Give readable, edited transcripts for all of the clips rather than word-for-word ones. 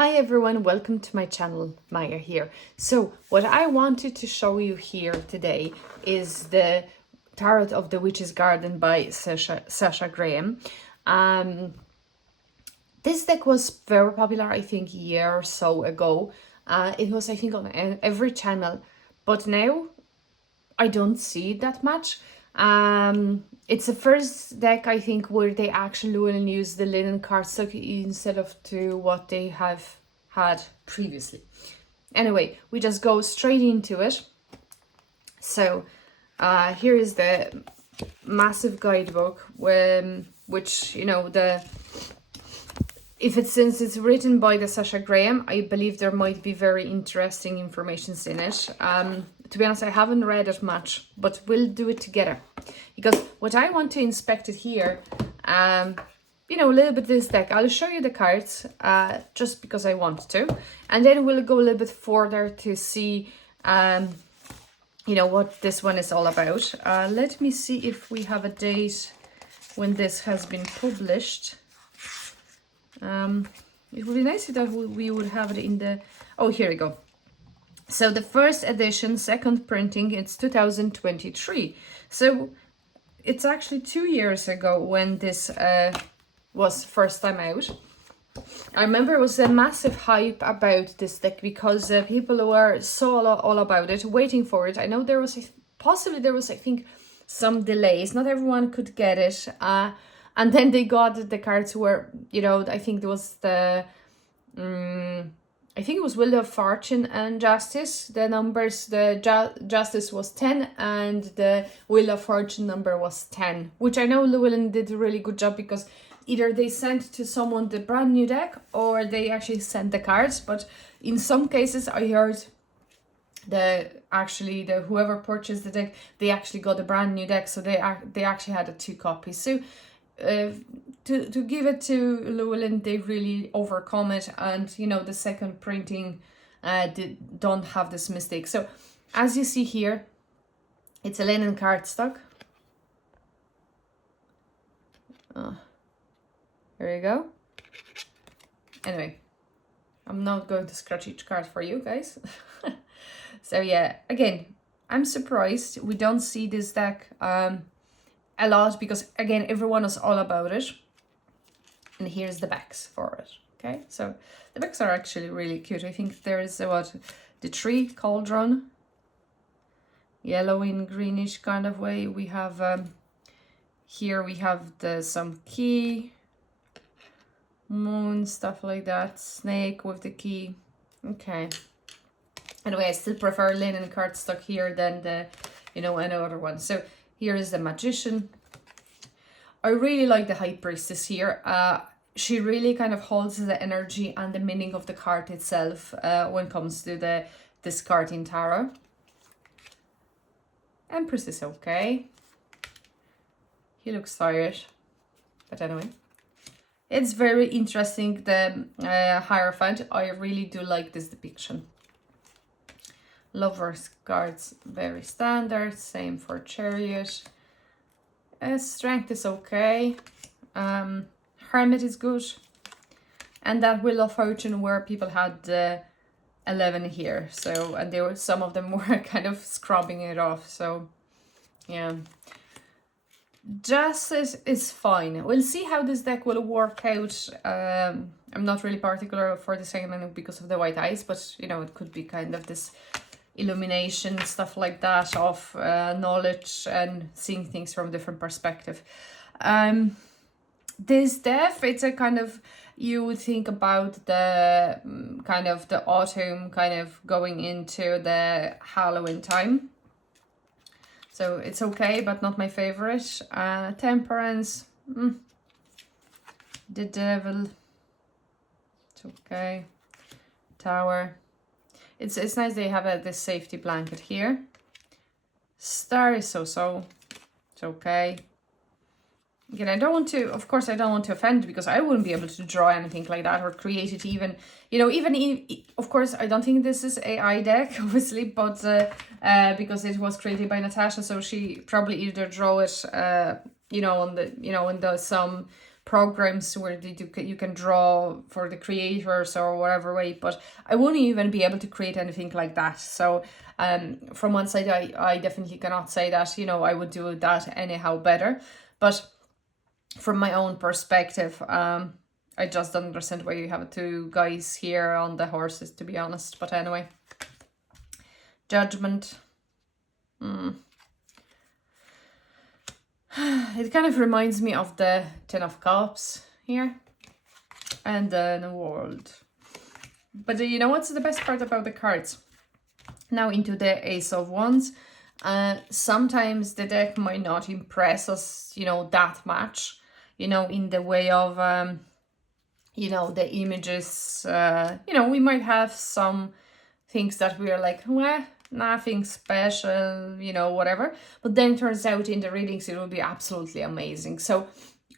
Hi everyone, welcome to my channel, Maya here. So what I wanted to show you here today is the Tarot of the Witch's Garden by Sasha Graham. This deck was very popular, I think, a year or so ago. It was, I think, on every channel, but now I don't see it that much. It's the first deck, I think, where they actually will use the linen cardstock instead of to what they have had previously. Anyway, we just go straight into it. So here is the massive guidebook, which, you know, since it's written by the Sasha Graham, I believe there might be very interesting information in it. To be honest, I haven't read it much, but we'll do it together. Because what I want to inspect it here, you know, a little bit this deck. I'll show you the cards just because I want to. And then we'll go a little bit further to see, you know, what this one is all about. Let me see if we have a date when this has been published. It would be nice if that we would have it in the... Oh, here we go. So the first edition, second printing, it's 2023. So it's actually 2 years ago when this was first time out. I remember it was a massive hype about this deck because people were so all about it, waiting for it. I know there was, I think, some delays. Not everyone could get it. And then they got the cards where, you know, I think there was the... I think it was Wheel of Fortune and Justice. The numbers, the Justice was 10 and the Wheel of Fortune number was 10. Which I know Llewellyn did a really good job because either they sent to someone the brand new deck or they actually sent the cards. But in some cases I heard whoever purchased the deck, they actually got a brand new deck. So they actually had 2 copies. So to give it to Llewellyn, they really overcome it, and you know the second printing don't have this mistake. So as you see here, it's a linen cardstock. Here you go. Anyway, I'm not going to scratch each card for you guys. So yeah, again, I'm surprised we don't see this deck a lot because again everyone is all about it. And here's the backs for it. Okay, so the backs are actually really cute. I think there is the tree cauldron, yellow in greenish kind of way. We have here we have some key, moon, stuff like that, snake with the key. Okay, anyway, I still prefer linen cardstock here than the, you know, another one. So here is the magician. I really like the high priestess here. She really kind of holds the energy and the meaning of the card itself when it comes to this card in tarot. Empress is okay. He looks tired, but anyway. It's very interesting, the Hierophant. I really do like this depiction. Lover's cards, very standard. Same for Chariot. Strength is okay. Hermit is good. And that Wheel of Fortune where people had 11 here. So, and some of them were kind of scrubbing it off. So, yeah. Justice is fine. We'll see how this deck will work out. I'm not really particular for the segment because of the white eyes, but, you know, it could be kind of this illumination, stuff like that, of knowledge and seeing things from a different perspective. This death, it's a kind of, you would think about the kind of the autumn, kind of going into the Halloween time. So it's okay, but not my favorite. Temperance, the Devil, it's okay. Tower. It's nice they have this safety blanket here. Star is so-so. It's okay. Again, I don't want to, of course, I don't want to offend because I wouldn't be able to draw anything like that or create it even, you know, of course, I don't think this is AI deck, obviously, but because it was created by Natasha, so she probably either draw it, you know, on the, you know, in the some programs where you can draw for the creators or whatever way, but I wouldn't even be able to create anything like that. So from one side, I definitely cannot say that, you know, I would do that anyhow better, but from my own perspective, I just don't understand why you have two guys here on the horses, to be honest. But anyway, Judgment. It kind of reminds me of the Ten of Cups here, and then the World. But you know what's the best part about the cards? Now into the Ace of Wands. Sometimes the deck might not impress us, you know, that much, you know, in the way of, you know, the images. You know, we might have some things that we are like, well, nothing special, you know, whatever. But then turns out in the readings it will be absolutely amazing. So,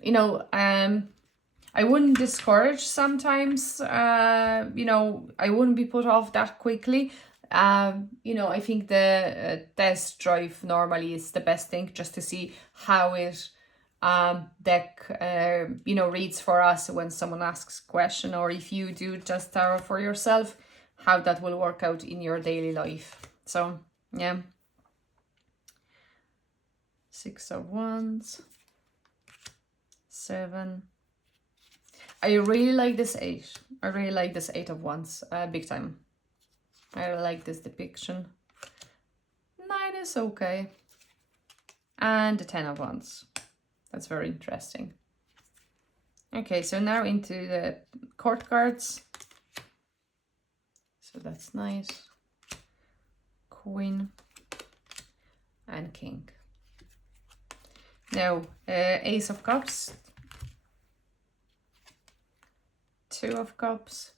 you know, I wouldn't discourage sometimes, you know, I wouldn't be put off that quickly. You know, I think the test drive normally is the best thing, just to see how it deck, you know, reads for us when someone asks a question, or if you do just tarot for yourself, how that will work out in your daily life. So, yeah. Six of Wands. 7. I really like this 8. I really like this 8 of Wands, big time. I really like this depiction. 9 is okay. And the 10 of Wands. That's very interesting. Okay, so now into the court cards. So that's nice. Queen and King. Now, Ace of Cups. 2 of Cups.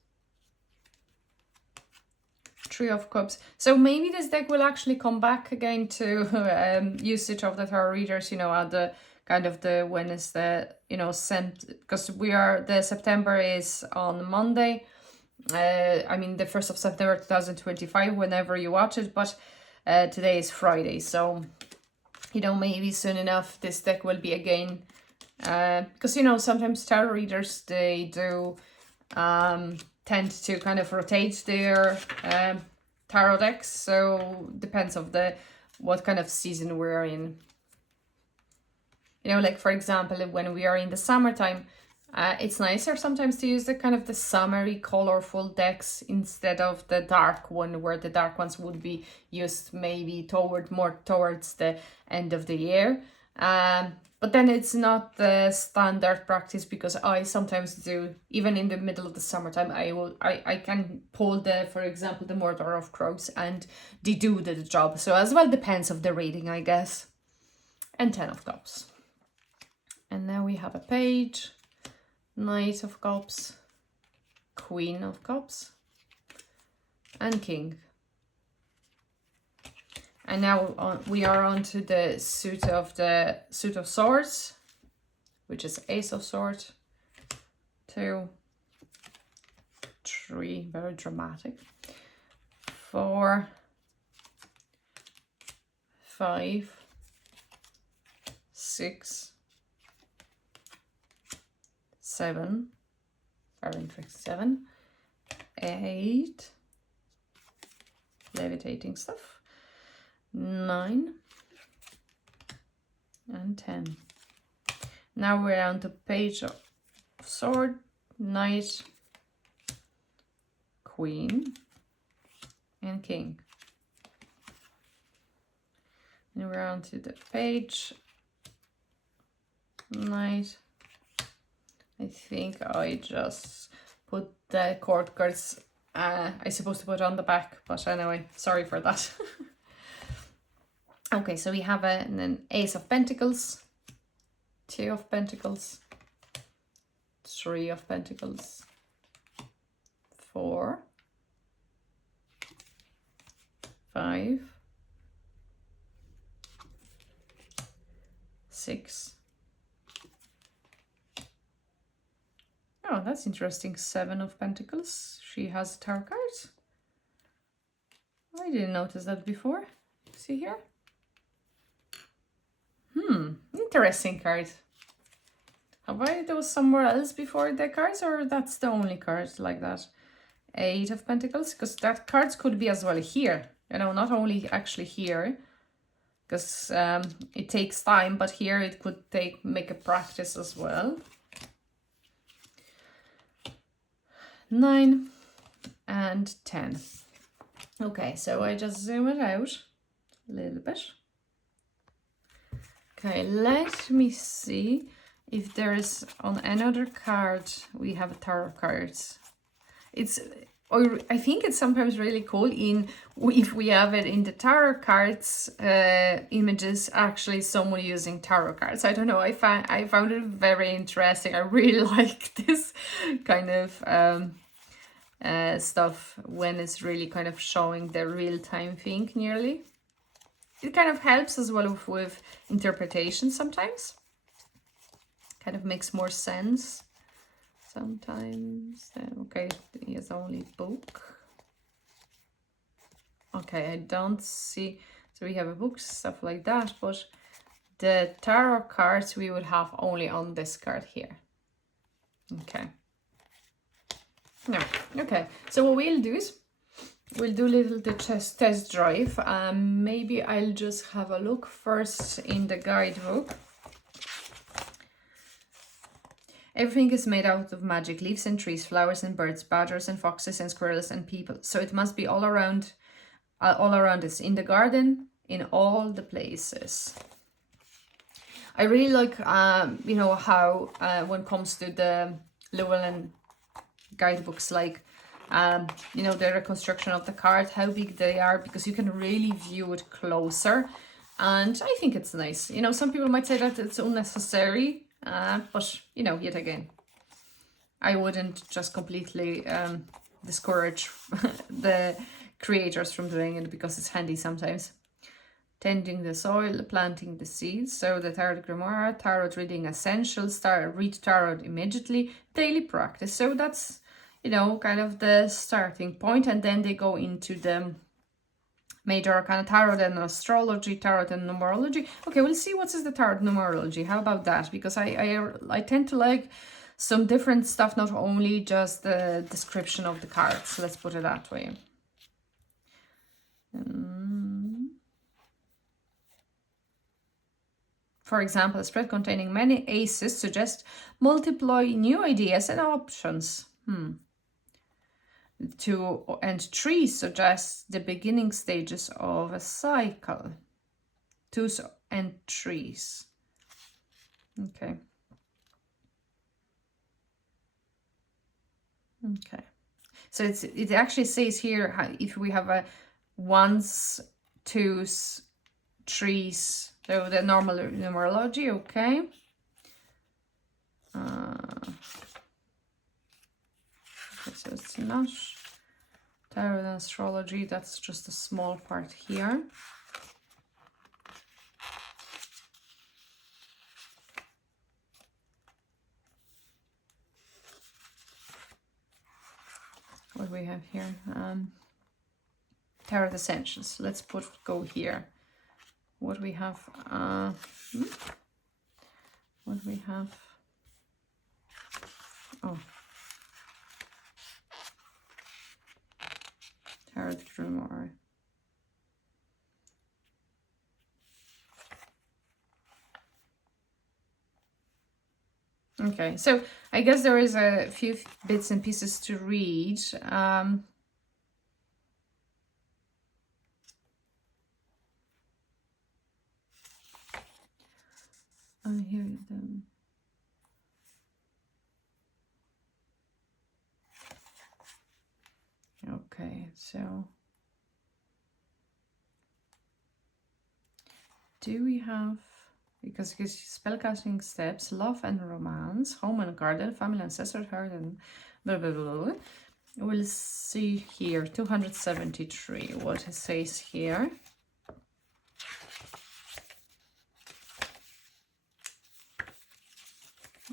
3 of Cups. So maybe this deck will actually come back again to usage of the tarot readers, you know, at the kind of the, when is the, you know, sent, because the September is on Monday. I mean, the 1st of September 2025, whenever you watch it, but today is Friday. So, you know, maybe soon enough this deck will be again, because, you know, sometimes tarot readers, they do tend to kind of rotate their tarot decks, so depends of what kind of season we're in. You know, like for example, when we are in the summertime, it's nicer sometimes to use the kind of the summery colorful decks instead of the dark one, where the dark ones would be used maybe more towards the end of the year. But then it's not the standard practice, because I sometimes do, even in the middle of the summertime, I can pull for example, the Murder of Crows, and they do the job. So as well depends of the reading, I guess. And 10 of Cups. And now we have a page, Knight of Cups, Queen of Cups, and King. And now we are on to the suit of Swords, which is Ace of Swords. 2, 3, very dramatic. 4, 5, 6, 7, very interesting. 7, 8, levitating stuff. 9 and 10. Now we're on to Page of Sword, Knight, Queen, and King. And we're on to the Page, Knight. I think I just put the court cards, I supposed to put on the back, but anyway, sorry for that. Okay, so we have an Ace of Pentacles, 2 of Pentacles, 3 of Pentacles, 4, 5, 6. Oh, that's interesting. 7 of Pentacles. She has tarot cards. I didn't notice that before. See here? Interesting card. Have I those somewhere else before the cards, or that's the only card like that? 8 of Pentacles, because that cards could be as well here, you know, not only actually here, because it takes time, but here it could make a practice as well. 9 and 10. Okay, so I just zoom it out a little bit. Okay, let me see if there's on another card we have tarot cards. I think it's sometimes really cool if we have it in the tarot cards images, actually someone using tarot cards. I don't know, I found it very interesting. I really like this kind of stuff when it's really kind of showing the real-time thing nearly. It kind of helps as well with interpretation sometimes. Kind of makes more sense sometimes. Okay, here's only book. Okay, I don't see, so we have a book, stuff like that, but the tarot cards we would have only on this card here. Okay. No, okay, so what we'll do is we'll do a little test drive. Maybe I'll just have a look first in the guidebook. Everything is made out of magic, leaves and trees, flowers and birds, badgers and foxes and squirrels and people. So it must be all around us, in the garden, in all the places. I really like, you know, how when it comes to the Llewellyn guidebooks, like, you know, the reconstruction of the card, how big they are, because you can really view it closer. And I think it's nice. You know, some people might say that it's unnecessary, but, you know, yet again, I wouldn't just completely discourage the creators from doing it, because it's handy sometimes. Tending the soil, planting the seeds. So the Tarot Grimoire, Tarot Reading Essentials, read Tarot immediately, daily practice. So that's, you know, kind of the starting point. And then they go into the Major Arcana Tarot and Astrology, Tarot and Numerology. Okay, we'll see what is the Tarot Numerology. How about that? Because I tend to like some different stuff, not only just the description of the cards. Let's put it that way. For example, a spread containing many aces suggests multiply new ideas and options. 2 and 3 suggests the beginning stages of a cycle. 2s and 3s. Okay. Okay. So it actually says here, if we have a 1s, 2s, 3s, so the normal numerology, okay. So it's not Tarot and Astrology, that's just a small part here. What do we have here? Tarot Essentials. Let's go here. What we have? What we have? Oh, Tarot Grimoire. Okay, so I guess there is a few bits and pieces to read. Here them. Okay, so do we have, because spellcasting steps, love and romance, home and garden, family, ancestor, heart, and blah blah blah blah. We'll see here 273 what it says here.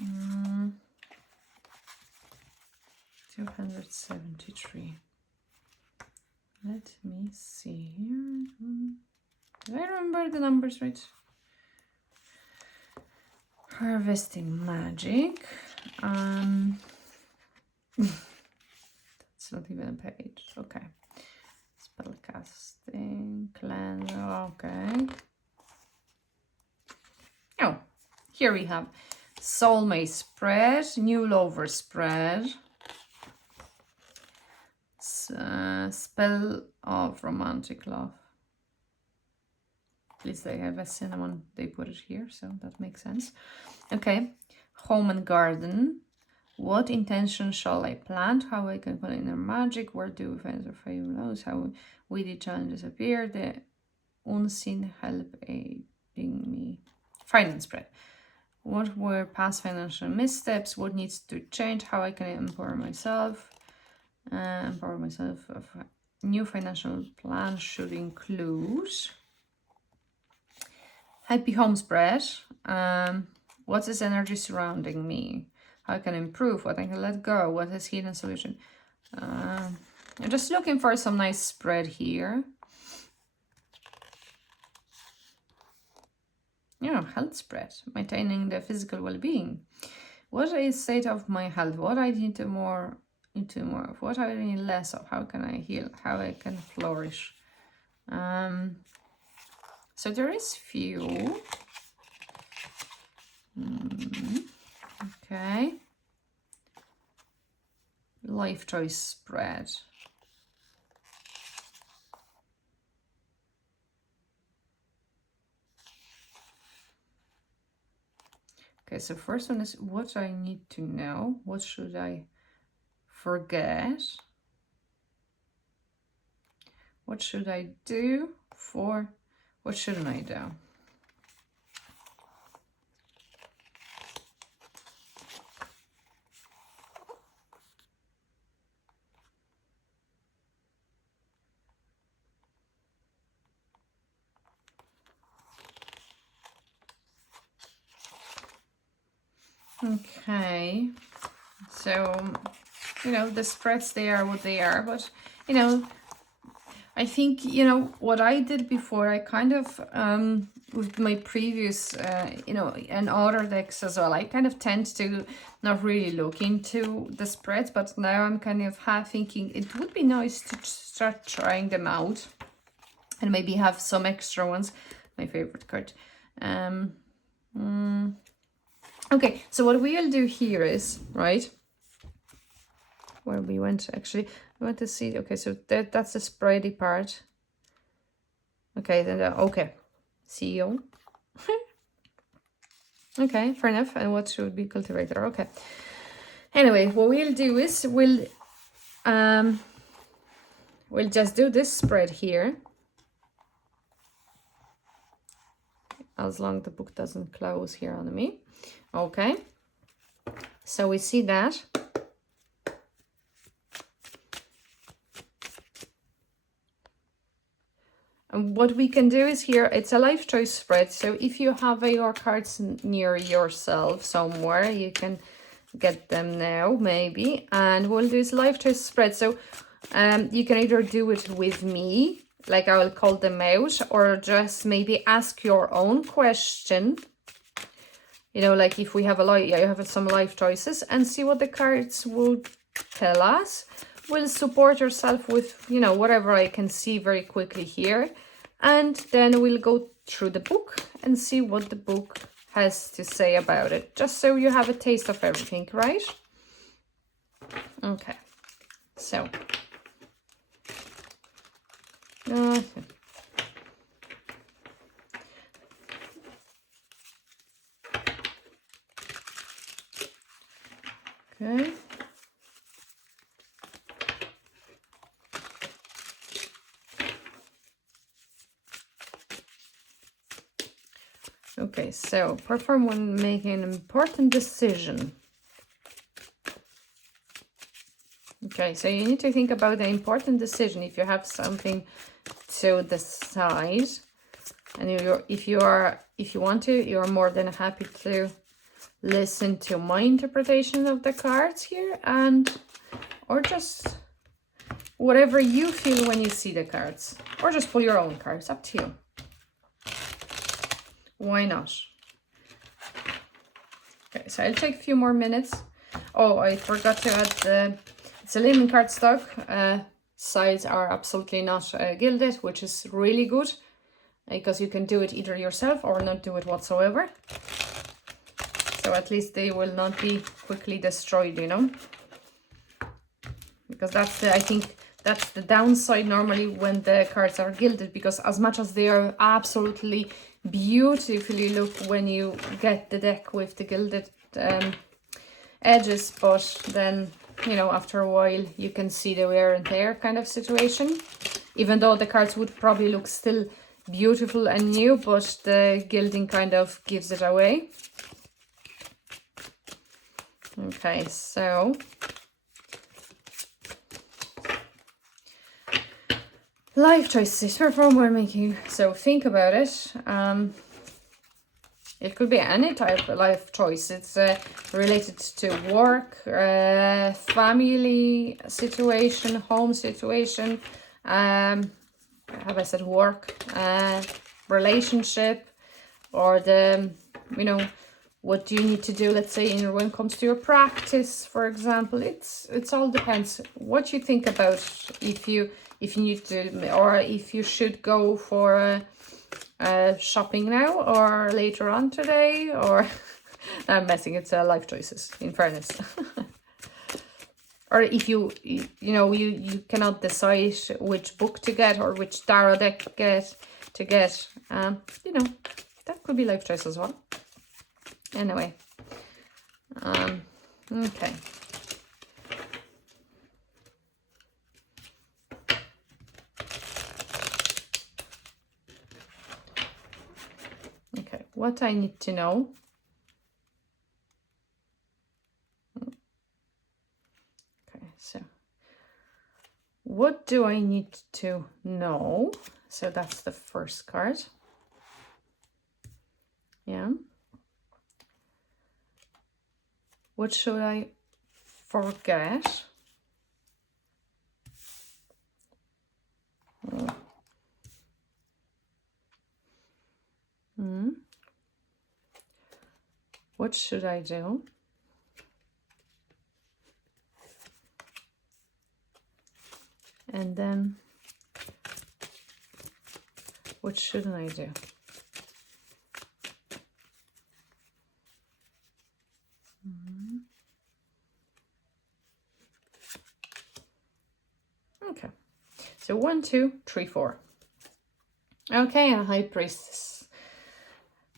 Mm, 273. Let me see here. Do I remember the numbers right? Harvesting magic. It's not even a page. Okay. Spellcasting, cleanse. Okay. Oh, here we have Soulmate spread, New Lover spread, Spell of Romantic Love. At least they have a cinnamon, they put it here, so that makes sense. Okay, Home and Garden. What intention shall I plant? How I can put inner magic? Where do friends or fables? How witty challenges appear? The unseen help aiding me. Finance spread. What were past financial missteps? What needs to change? How I can empower myself? New financial plan should include happy home spread. What is energy surrounding me? How I can improve? What I can let go? What is hidden solution? I'm just looking for some nice spread here. Yeah, health spread, maintaining the physical well-being. What is state of my health? What I need to more of? What I need less of? How can I heal? How I can flourish? So there is few. Okay. Life choice spread. Okay, so first one is what I need to know. What should I forget? What should I do for? What shouldn't I do? Okay, so, you know, the spreads, they are what they are, but, you know, I think, you know, what I did before, I kind of, with my previous, you know, and other decks as well, I kind of tend to not really look into the spreads, but now I'm kind of thinking it would be nice to start trying them out and maybe have some extra ones. My favorite card. Okay, so what we'll do here is, right, where we went actually, we want to see, okay, so that's the spready part. Okay, then, okay, CEO. Okay, fair enough. And what should be cultivator? Okay. Anyway, what we'll do is we'll just do this spread here. As long as the book doesn't close here on me. Okay. So we see that. And what we can do is here, it's a life choice spread. So if you have your cards near yourself somewhere, you can get them now, maybe. And we'll do this life choice spread. So you can either do it with me, like I will call them out, or just maybe ask your own question. You know, like if we have a life, yeah, you have some life choices, and see what the cards will tell us. We'll support yourself with, you know, whatever I can see very quickly here. And then we'll go through the book and see what the book has to say about it. Just so you have a taste of everything, right? Okay. So. Okay. Okay, so perform when making an important decision. Okay, so you need to think about the important decision if you have something to decide, and if you want to, you're more than happy to listen to my interpretation of the cards here, and or just whatever you feel when you see the cards, or just pull your own cards, up to you. Why not? Okay, so I'll take a few more minutes. Oh, I forgot to add it's a linen cardstock. Sides are absolutely not gilded, which is really good because you can do it either yourself or not do it whatsoever. So at least they will not be quickly destroyed, you know. Because that's I think that's the downside normally when the cards are gilded, because as much as they are absolutely beautifully look when you get the deck with the gilded edges, but then, you know, after a while you can see the wear and tear kind of situation, even though the cards would probably look still beautiful and new, but the gilding kind of gives it away. Okay, so life choices from we're making. So think about it. It could be any type of life choice. It's related to work, family situation, home situation. Have I said work? Relationship, or the, you know, what do you need to do? Let's say when it comes to your practice, for example. It's all depends what you think about if you need to, or if you should go for shopping now or later on today, or I'm messing. It's life choices, in fairness. Or if you cannot decide which book to get or which tarot deck to get, you know, that could be life choice as well. Anyway, okay. Okay, what I need to know. Okay, so what do I need to know? So that's the first card. Yeah. What should I forget? What should I do? And then what shouldn't I do? Okay, so 1, 2, 3, 4. Okay, a High Priestess.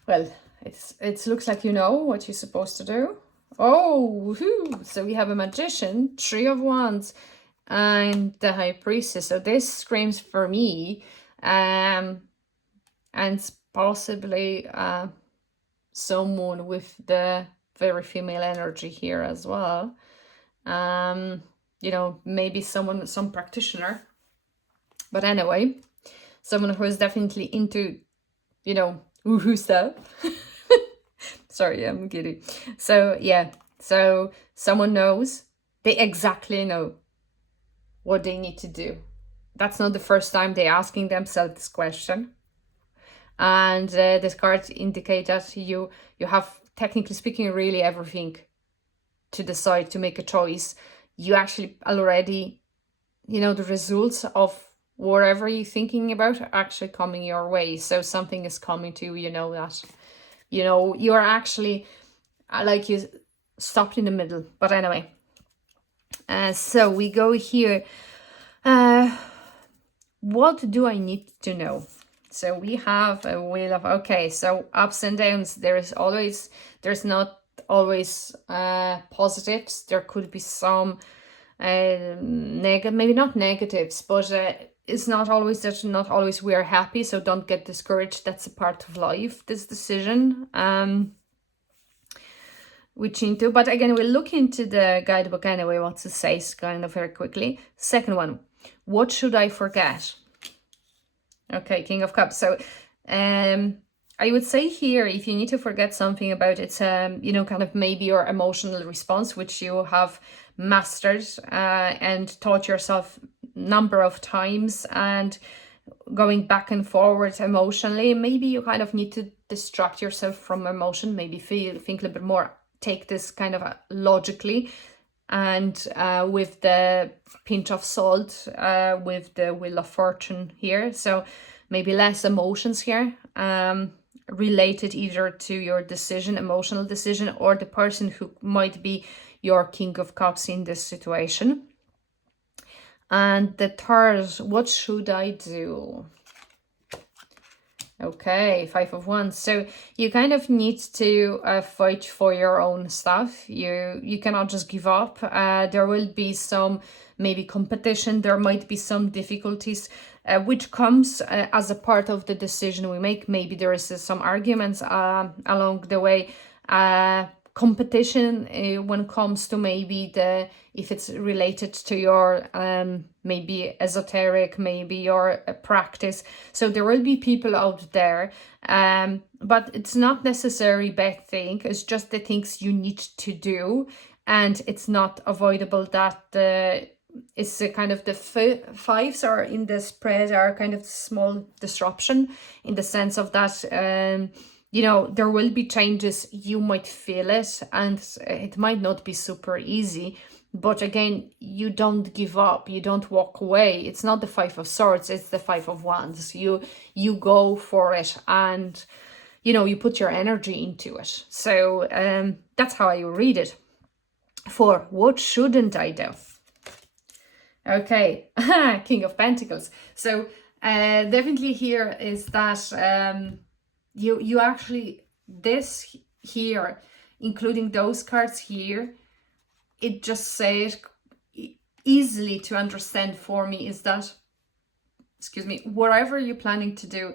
Well, it looks like you know what you're supposed to do. Oh, woohoo! So we have a Magician, 3 of Wands, and the High Priestess. So this screams for me, and possibly someone with the very female energy here as well. You know, maybe some practitioner. But anyway, someone who is definitely into, you know, woohoo stuff. Sorry, I'm giddy. So yeah, so someone knows, they exactly know what they need to do. That's not the first time they're asking themselves this question. And this card indicates that you have, technically speaking, really everything to decide, to make a choice. You actually already, you know, the results of whatever you're thinking about are actually coming your way. So something is coming to you, you know that. You know, you are actually, like, you stopped in the middle. But anyway, so we go here. What do I need to know? So we have a wheel of, okay, so ups and downs. There's not always positives. There could be some maybe not negatives, but it's not always we are happy. So don't get discouraged. That's a part of life, this decision. Which into, but again, we'll look into the guidebook anyway, what it says kind of very quickly. Second one, what should I forget? Okay, King of Cups. So I would say here, if you need to forget something about it, you know, kind of maybe your emotional response, which you have mastered and taught yourself number of times, and going back and forward emotionally. Maybe you kind of need to distract yourself from emotion, maybe think a little bit more take this kind of logically and with the pinch of salt, with the Wheel of Fortune here. So maybe less emotions here, related either to your decision, emotional decision, or the person who might be your King of Cups in this situation. And the third, what should I do? Okay, Five of Wands. So you kind of need to fight for your own stuff. You cannot just give up. There will be some maybe competition. There might be some difficulties, which comes as a part of the decision we make. Maybe there is some arguments along the way. Competition when it comes to maybe if it's related to your maybe esoteric, maybe your practice. So there will be people out there, but it's not necessarily bad thing. It's just the things you need to do, and it's not avoidable that it's a kind of the fives are in the spread are kind of small disruption, in the sense of that you know, there will be changes, you might feel it, and it might not be super easy. But again, you don't give up, you don't walk away. It's not the Five of Swords, it's the Five of Wands. You go for it, and, you know, you put your energy into it. So that's how I read it. For what shouldn't I do? Okay, King of Pentacles. So definitely here is that you actually, this here, including those cards here, it just says easily to understand for me is that, excuse me, whatever you're planning to do,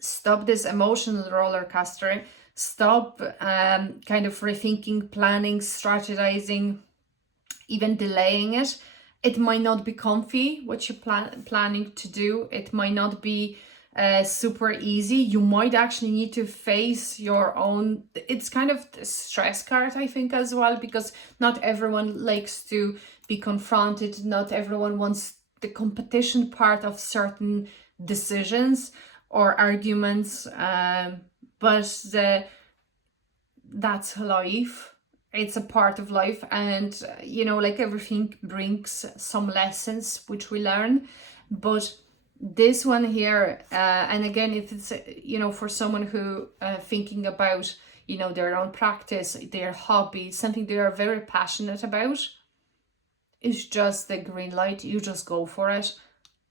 stop this emotional roller coaster, stop kind of rethinking, planning, strategizing, even delaying it. It might not be comfy what you're planning to do. It might not be super easy. You might actually need to face your own, it's kind of a stress card, I think, as well, because not everyone likes to be confronted. Not everyone wants the competition part of certain decisions or arguments, but that's life. It's a part of life, and you know, like everything brings some lessons which we learn. But this one here, and again, if it's, you know, for someone who thinking about, you know, their own practice, their hobby, something they are very passionate about, it's just the green light. You just go for it,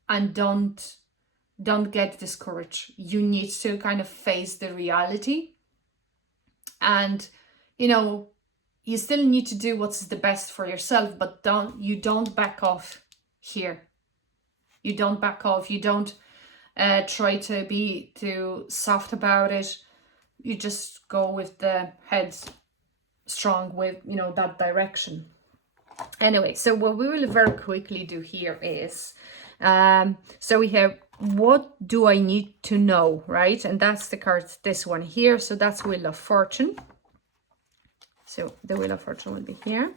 and don't get discouraged. You need to kind of face the reality, and, you know, you still need to do what's the best for yourself, but don't back off here. You don't back off. You don't try to be too soft about it. You just go with the head strong with, you know, that direction. Anyway, so what we will very quickly do here is, so we have, what do I need to know, right? And that's the card, this one here. So that's Wheel of Fortune. So the Wheel of Fortune will be here.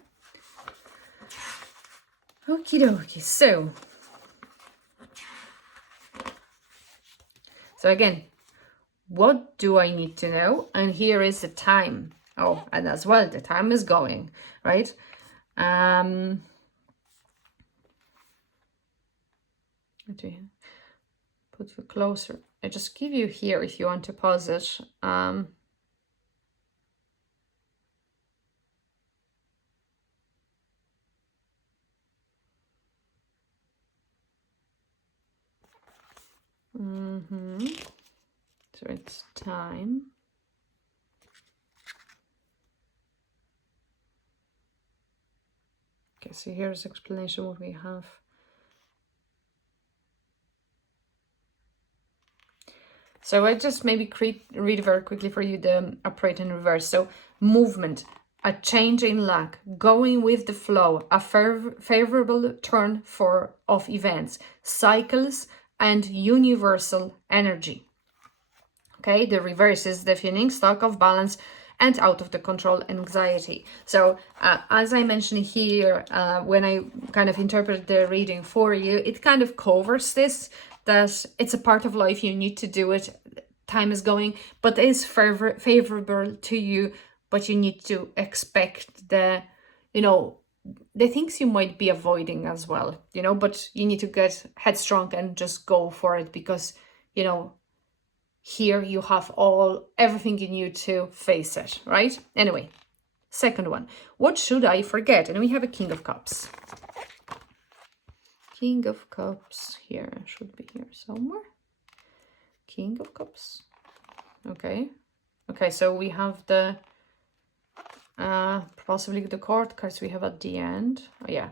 Okie dokie. So again, what do I need to know? And here is the time. Oh, and as well, the time is going, right? Put you closer. I just give you here if you want to pause it. So it's time. Okay, so here's explanation what we have. So I just maybe read very quickly for you the upright and reverse. So movement, a change in luck, going with the flow, a favorable turn of events, cycles, and universal energy. Okay, the reverse is the feeling, stock of balance, and out of the control anxiety. So as I mentioned here, when I kind of interpret the reading for you, it kind of covers this, that it's a part of life, you need to do it, time is going, but it is favorable to you but you need to expect the, you know, the things you might be avoiding as well, you know, but you need to get headstrong and just go for it, because, you know, here you have everything you need to face it, right? Anyway, second one, what should I forget? And we have a King of Cups. King of Cups here, should be here somewhere. King of Cups. Okay. Okay, so we have the possibly the court cards we have at the end. Oh yeah.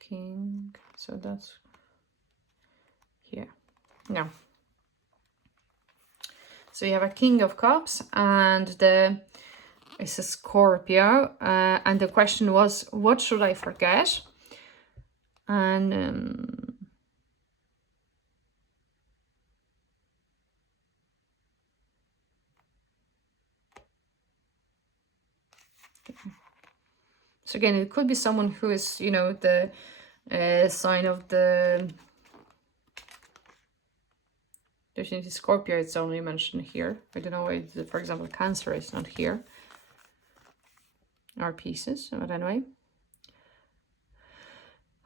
King. So that's here. No. So you have a King of Cups, and it's a Scorpio. And the question was, what should I forget? And so again, it could be someone who is, you know, the sign of the definitely Scorpio. It's only mentioned here. I don't know why, for example, Cancer is not here. Our pieces, but anyway.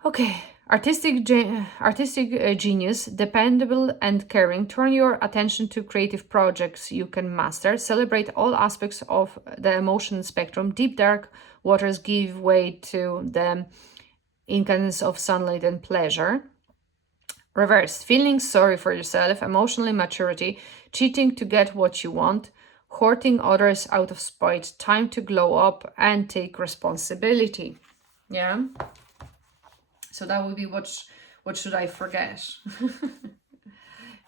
Okay, artistic genius, dependable and caring. Turn your attention to creative projects you can master. Celebrate all aspects of the emotion spectrum. Deep dark waters give way to the incandescence of sunlight and pleasure. Reverse, feeling sorry for yourself, emotional immaturity, cheating to get what you want, hurting others out of spite. Time to glow up and take responsibility. Yeah. So that would be what should I forget?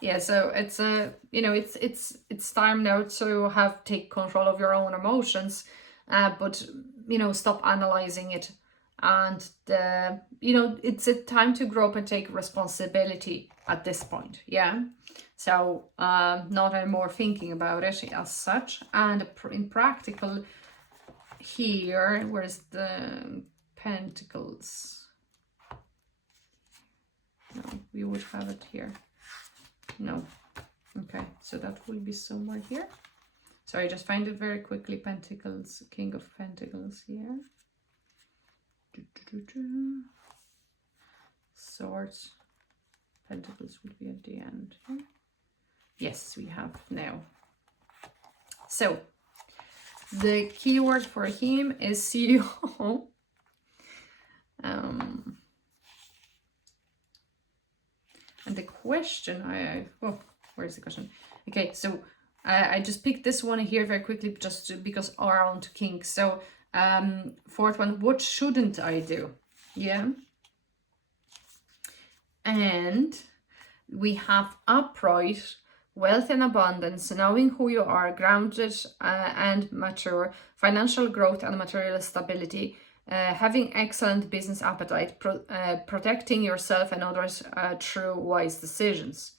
Yeah, so it's you know, it's time now to take control of your own emotions, but you know, stop analyzing it, and you know, it's a time to grow up and take responsibility at this point. Yeah, so not anymore thinking about it as such. And in practical here, where's the Pentacles? No, we would have it here. No. Okay, so that will be somewhere here. So I just find it very quickly. Pentacles, King of Pentacles here. Swords. Pentacles will be at the end. Yes, we have now. So the keyword for him is CEO. And the question, where's the question? Okay, so I just picked this one here very quickly, just because around King. So fourth one, what shouldn't I do? Yeah. And we have upright, wealth and abundance, knowing who you are, grounded and mature, financial growth and material stability, having excellent business appetite, protecting yourself and others through wise decisions.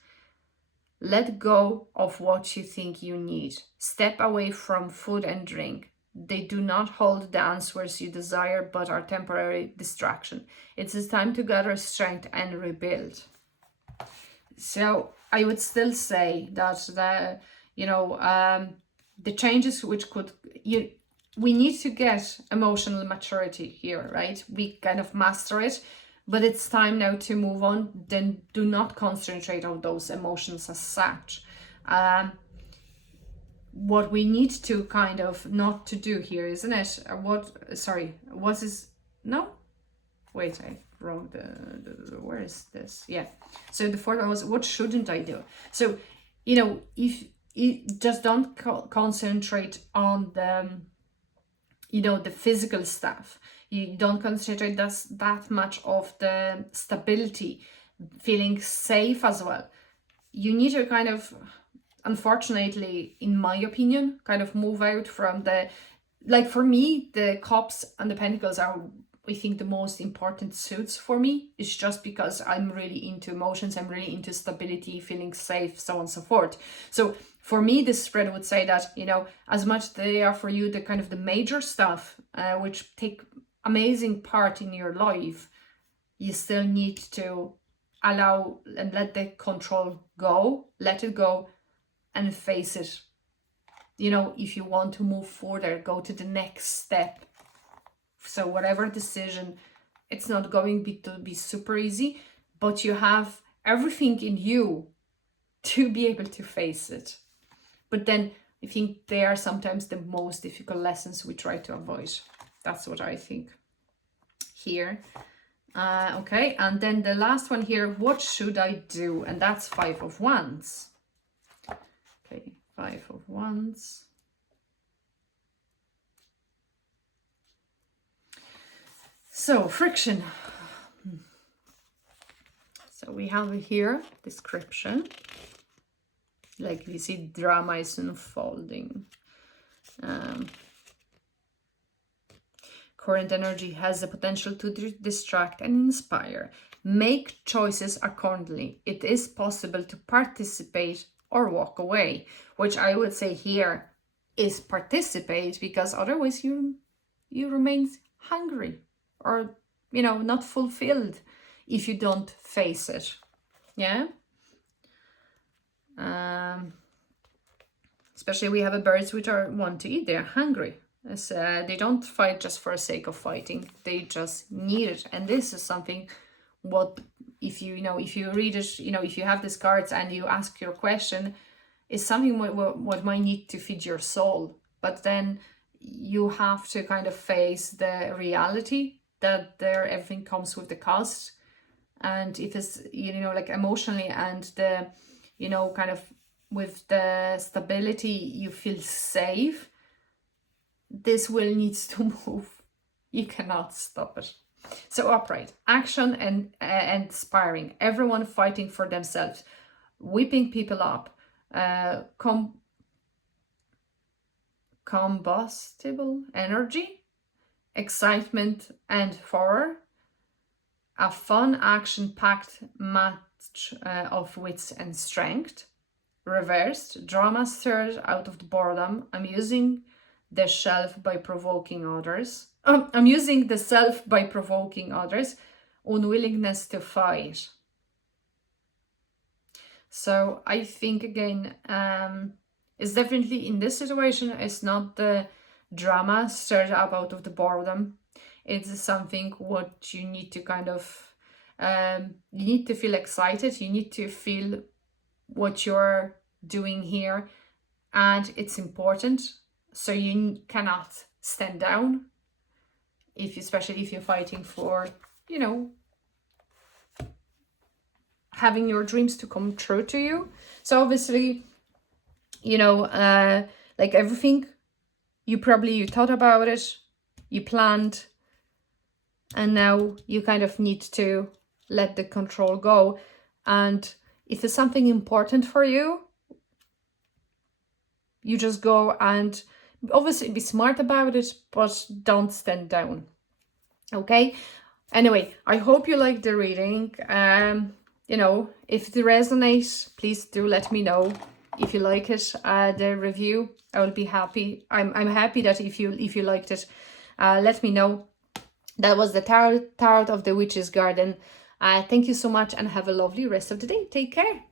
Let go of what you think you need. Step away from food and drink. They do not hold the answers you desire, but are temporary distraction. It's time to gather strength and rebuild. So I would still say that the changes which we need to get emotional maturity here, right? We kind of master it, but it's time now to move on. Then do not concentrate on those emotions as such. What we need to kind of not to do here, isn't it? Wait, I wrong the where is this? Yeah. So the fourth one was, what shouldn't I do? So, you know, if you just don't concentrate on the the physical stuff. You don't concentrate that much of the stability, feeling safe as well. You need to kind of, unfortunately, in my opinion, kind of move out from for me, the Cups and the Pentacles are, I think, the most important suits for me. It's just because I'm really into emotions, I'm really into stability, feeling safe, so on and so forth. So for me, this spread would say that, as much they are for you, the kind of the major stuff, which take amazing part in your life, you still need to allow and let the control go, let it go, and face it you know, if you want to move further, go to the next step. So whatever decision, it's not going to be super easy, but you have everything in you to be able to face it. But then I think they are sometimes the most difficult lessons we try to avoid. That's what I think here. Okay, and then the last one here, what should I do? And that's 5 of Wands. Okay, 5 of Wands. So, friction. So we have here description. Like we see drama is unfolding. Current energy has the potential to distract and inspire. Make choices accordingly. It is possible to participate or walk away, which I would say here is participate, because otherwise you remain hungry or, you know, not fulfilled if you don't face it. Yeah. Especially we have a birds which want to eat. They're hungry. They don't fight just for the sake of fighting. They just need it. And this is something what, if you read it, if you have these cards and you ask your question, is something what might need to feed your soul. But then you have to kind of face the reality that everything comes with the cost. And if it's, like emotionally and the, kind of with the stability, you feel safe, this will needs to move. You cannot stop it. So upright, action and inspiring, everyone fighting for themselves, whipping people up, combustible energy, excitement and horror, a fun action-packed match of wits and strength. Reversed, drama stirred out of the boredom, amusing the self by provoking others. Unwillingness to fight. So I think again, it's definitely in this situation, it's not the drama stirred up out of the boredom. It's something what you need to kind of, you need to feel excited. You need to feel what you're doing here, and it's important. So you cannot stand down, especially if you're fighting for, having your dreams to come true to you. So obviously, like everything, you thought about it, you planned, and now you kind of need to let the control go. And if it's something important for you, you just go and obviously be smart about it, but don't stand down. Okay? Anyway, I hope you liked the reading. If it resonates, please do let me know. If you like it, the review, I will be happy. I'm happy that if you liked it, let me know. That was the Tarot of the Witch's Garden. Thank you so much and have a lovely rest of the day. Take care.